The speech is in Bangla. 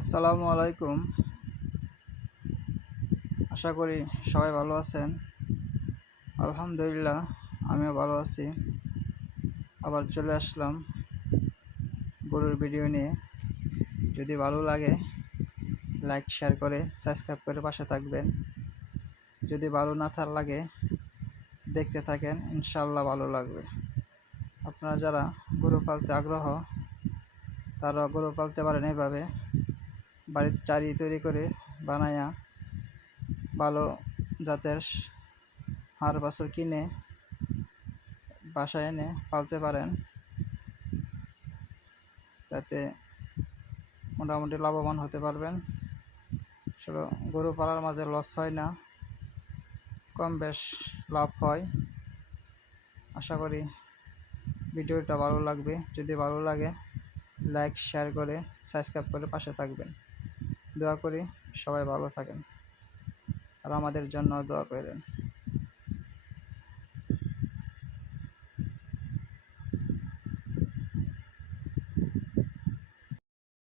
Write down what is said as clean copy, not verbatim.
আসসালামু আলাইকুম। আশা করি সবাই ভালো আছেন। আলহামদুলিল্লাহ, আমিও ভালো আছি। আবার চলে আসলাম গরুর ভিডিও নিয়ে। যদি ভালো লাগে লাইক শেয়ার করে সাবস্ক্রাইব করে পাশে থাকবেন। যদি ভালো না লাগে দেখতে থাকেন, ইনশাআল্লাহ ভালো লাগবে। আপনারা যারা গরু পালতে আগ্রহ তারা গরু পালতে পারেন। এভাবে বাড়ির চারি তৈরি করে বানায়া ভালো জাতের হাড় বাছুর কিনে বাসায় এনে পালতে পারেন। তাতে মোটামুটি লাভবান হতে পারবেন। আসলে গরু পালার মাঝে লস হয় না, কম বেশ লাভ হয়। আশা করি ভিডিওটা ভালো লাগবে। যদি ভালো লাগে লাইক শেয়ার করে সাবস্ক্রাইব করে পাশে থাকবেন। দোয়া করি সবাই ভালো থাকেন আর আমাদের জন্য দোয়া করেন।